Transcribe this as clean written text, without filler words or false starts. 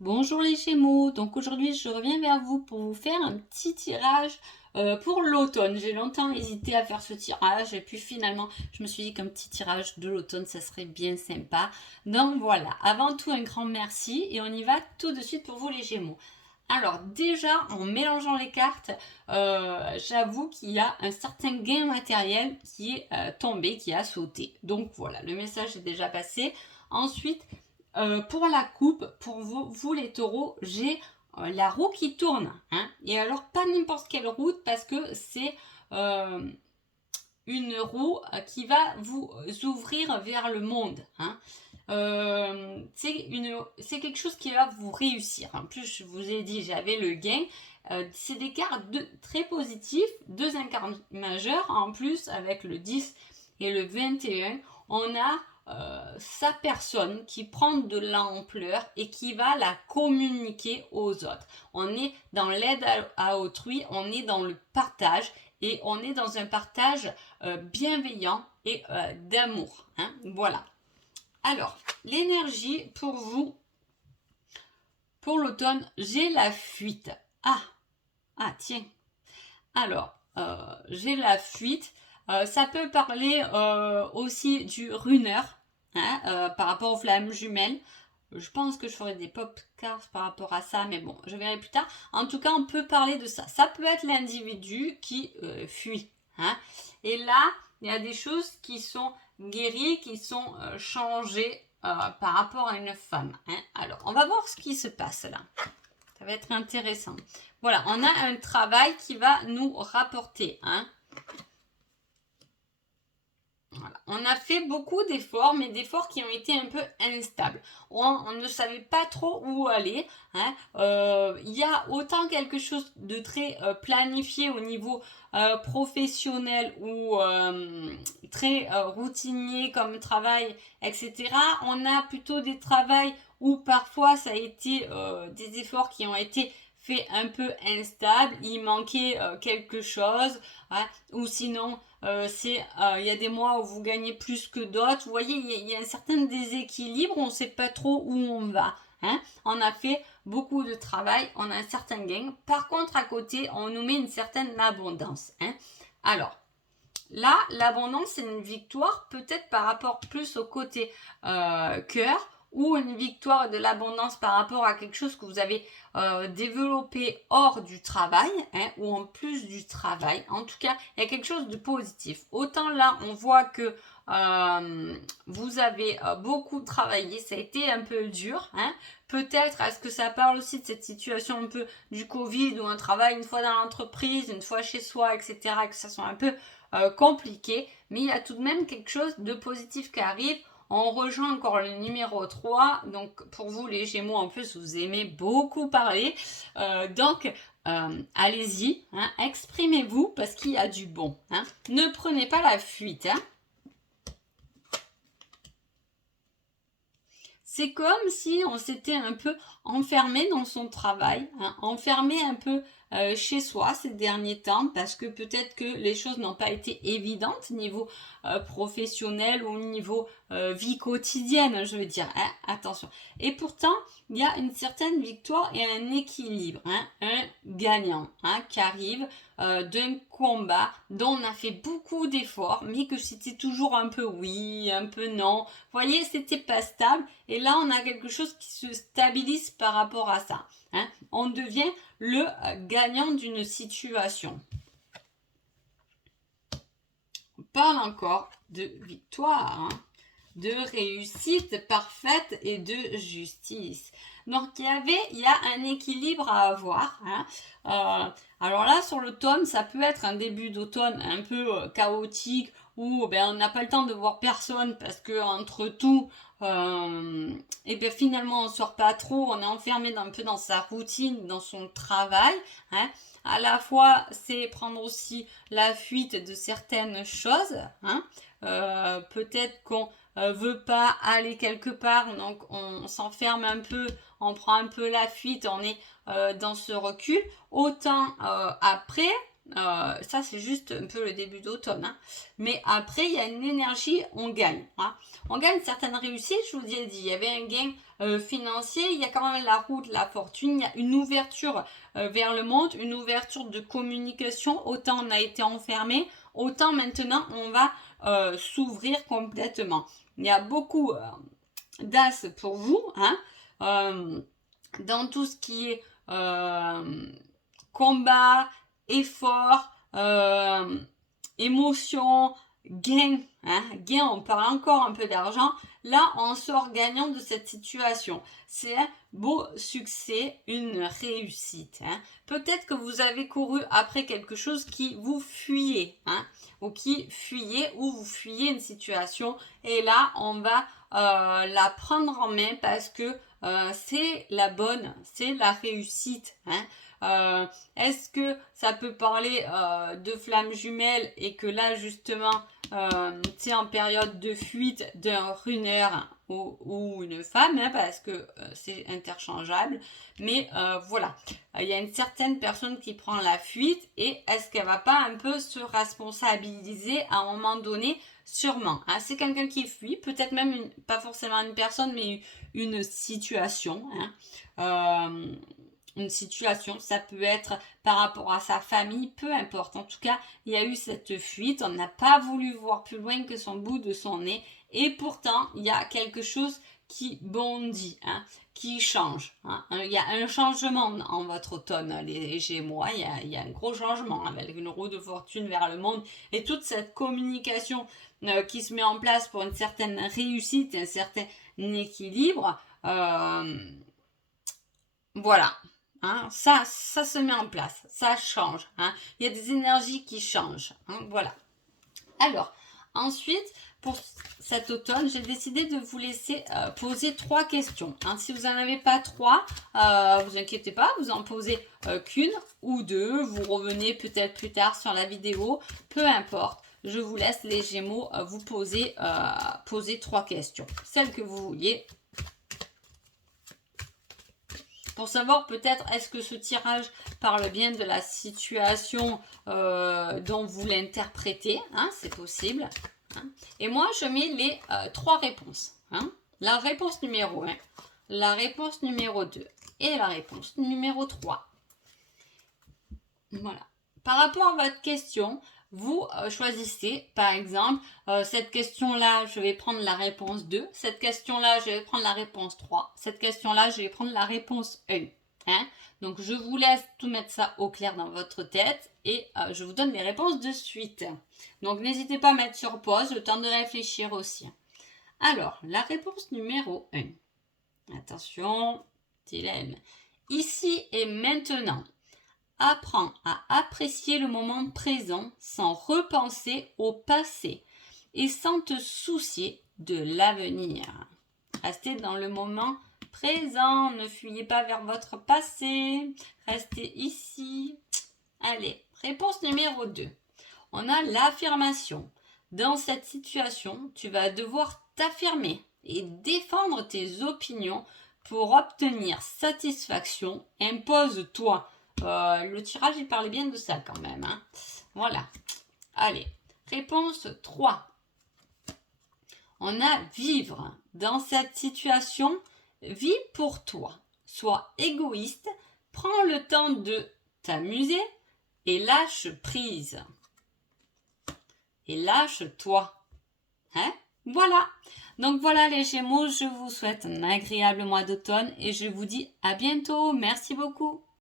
Bonjour les Gémeaux, donc aujourd'hui je reviens vers vous pour vous faire un petit tirage pour l'automne. J'ai longtemps hésité à faire ce tirage et puis finalement je me suis dit qu'un petit tirage de l'automne ça serait bien sympa. Donc voilà, avant tout un grand merci et on y va tout de suite pour vous les Gémeaux. Alors déjà en mélangeant les cartes, j'avoue qu'il y a un certain gain matériel qui est tombé, qui a sauté. Donc voilà, le message est déjà passé. Ensuite, pour la coupe, pour vous les taureaux, j'ai la roue qui tourne. Hein. Et alors, pas n'importe quelle roue, parce que c'est une roue qui va vous ouvrir vers le monde. Hein. C'est quelque chose qui va vous réussir. En plus, je vous ai dit, j'avais le gain. C'est des cartes très positifs, deux incarts majeurs. En plus, avec le 10 et le 21, on a sa personne qui prend de l'ampleur et qui va la communiquer aux autres. On est dans l'aide à autrui, on est dans le partage et on est dans un partage bienveillant et d'amour. Hein. Voilà. Alors, l'énergie pour vous, pour l'automne, j'ai la fuite. Tiens. Alors, j'ai la fuite. Ça peut parler aussi du runner, hein, par rapport aux flammes jumelles. Je pense que je ferai des pop cards par rapport à ça, mais bon, je verrai plus tard. En tout cas, on peut parler de ça. Ça peut être l'individu qui fuit. Hein. Et là, il y a des choses qui sont guéries, qui sont changées par rapport à une femme. Hein. Alors, on va voir ce qui se passe là. Ça va être intéressant. Voilà, on a un travail qui va nous rapporter. Hein. Voilà. On a fait beaucoup d'efforts, mais d'efforts qui ont été un peu instables. On ne savait pas trop où aller. Hein. Y a autant quelque chose de très planifié au niveau professionnel ou très routinier comme travail, etc. On a plutôt des travails où parfois ça a été des efforts qui ont été faits un peu instables. Il manquait quelque chose. Hein. Ou sinon il y a des mois où vous gagnez plus que d'autres. Vous voyez, il y a un certain déséquilibre, on ne sait pas trop où on va. Hein. On a fait beaucoup de travail, on a un certain gain. Par contre, à côté, on nous met une certaine abondance. Hein. Alors, là, l'abondance, c'est une victoire, peut-être par rapport plus au côté cœur, ou une victoire de l'abondance par rapport à quelque chose que vous avez développé hors du travail, hein, ou en plus du travail. En tout cas, il y a quelque chose de positif. Autant là, on voit que vous avez beaucoup travaillé, ça a été un peu dur. Hein. Peut-être, est-ce que ça parle aussi de cette situation un peu du Covid, ou un travail une fois dans l'entreprise, une fois chez soi, etc., que ça soit un peu compliqué, mais il y a tout de même quelque chose de positif qui arrive. On rejoint encore le numéro 3. Donc, pour vous, les Gémeaux, en plus, vous aimez beaucoup parler. Donc, allez-y, hein, exprimez-vous parce qu'il y a du bon. Hein. Ne prenez pas la fuite. Hein. C'est comme si on s'était un peu enfermé dans son travail, hein, enfermé un peu chez soi ces derniers temps, parce que peut-être que les choses n'ont pas été évidentes niveau professionnel ou niveau vie quotidienne, je veux dire. Hein, attention. Et pourtant, il y a une certaine victoire et un équilibre, hein, un gagnant hein, qui arrive d'un combat dont on a fait beaucoup d'efforts, mais que c'était toujours un peu oui, un peu non. Vous voyez, c'était pas stable. Et là, on a quelque chose qui se stabilise par rapport à ça. Hein. On devient le gagnant d'une situation. On parle encore de victoire, hein, de réussite parfaite et de justice. Donc il y a un équilibre à avoir. Hein. Alors là, sur l'automne, ça peut être un début d'automne un peu chaotique où on n'a pas le temps de voir personne parce que entre tout, et bien finalement on sort pas trop, on est enfermé un peu dans sa routine, dans son travail. Hein. À la fois, c'est prendre aussi la fuite de certaines choses. Hein. Peut-être qu'on veut pas aller quelque part, donc on s'enferme un peu, on prend un peu la fuite, on est dans ce recul. Autant après, Ça, c'est juste un peu le début d'automne. Hein. Mais après, il y a une énergie, on gagne. Hein. On gagne certaines réussites, je vous ai dit. Il y avait un gain financier, il y a quand même la route, la fortune, il y a une ouverture vers le monde, une ouverture de communication. Autant on a été enfermé, autant maintenant on va s'ouvrir complètement. Il y a beaucoup d'as pour vous. Hein. Dans tout ce qui est combat, effort, émotion, gain. Hein, gain, on parle encore un peu d'argent. Là, on sort gagnant de cette situation. C'est un beau succès, une réussite. Hein. Peut-être que vous avez couru après quelque chose qui vous fuyait. Hein, ou qui fuyait, ou vous fuyez une situation. Et là, on va la prendre en main parce que c'est la bonne, c'est la réussite. Hein. Est-ce que ça peut parler de flammes jumelles et que là justement c'est en période de fuite d'un runner ou une femme hein, parce que c'est interchangeable mais voilà il y a une certaine personne qui prend la fuite et est-ce qu'elle va pas un peu se responsabiliser à un moment donné sûrement hein. C'est quelqu'un qui fuit peut-être même pas forcément une personne mais une situation hein. Une situation, ça peut être par rapport à sa famille, peu importe. En tout cas, il y a eu cette fuite, on n'a pas voulu voir plus loin que son bout de son nez et pourtant, il y a quelque chose qui bondit, hein, qui change. Hein. Il y a un changement en votre automne, les Gémeaux. Il y a un gros changement avec une roue de fortune vers le monde et toute cette communication qui se met en place pour une certaine réussite, un certain équilibre. Voilà. Hein, ça se met en place, ça change. Hein. Il y a des énergies qui changent. Hein, voilà. Alors, ensuite, pour cet automne, j'ai décidé de vous laisser poser 3 questions. Hein. Si vous n'en avez pas 3, vous inquiétez pas, vous en posez qu'une ou 2. Vous revenez peut-être plus tard sur la vidéo, peu importe. Je vous laisse les Gémeaux vous poser 3 questions. Celles que vous vouliez. Pour savoir peut-être est-ce que ce tirage parle bien de la situation dont vous l'interprétez. Hein, c'est possible. Hein. Et moi, je mets les 3 réponses. Hein. La réponse numéro 1, la réponse numéro 2 et la réponse numéro 3. Voilà. Par rapport à votre question, vous choisissez, par exemple, cette question-là, je vais prendre la réponse 2. Cette question-là, je vais prendre la réponse 3. Cette question-là, je vais prendre la réponse 1. Hein? Donc, je vous laisse tout mettre ça au clair dans votre tête et je vous donne les réponses de suite. Donc, n'hésitez pas à mettre sur pause, le temps de réfléchir aussi. Alors, la réponse numéro 1. Attention, dilemme. Ici et maintenant. Apprends à apprécier le moment présent sans repenser au passé et sans te soucier de l'avenir. Restez dans le moment présent, ne fuyez pas vers votre passé, restez ici. Allez, réponse numéro 2. On a l'affirmation. Dans cette situation, tu vas devoir t'affirmer et défendre tes opinions pour obtenir satisfaction. Impose-toi. Le tirage, il parlait bien de ça quand même. Hein. Voilà. Allez, réponse 3. On a vivre. Dans cette situation, vis pour toi. Sois égoïste, prends le temps de t'amuser et lâche prise. Et lâche-toi. Hein? Voilà. Donc voilà les Gémeaux, je vous souhaite un agréable mois d'automne et je vous dis à bientôt. Merci beaucoup.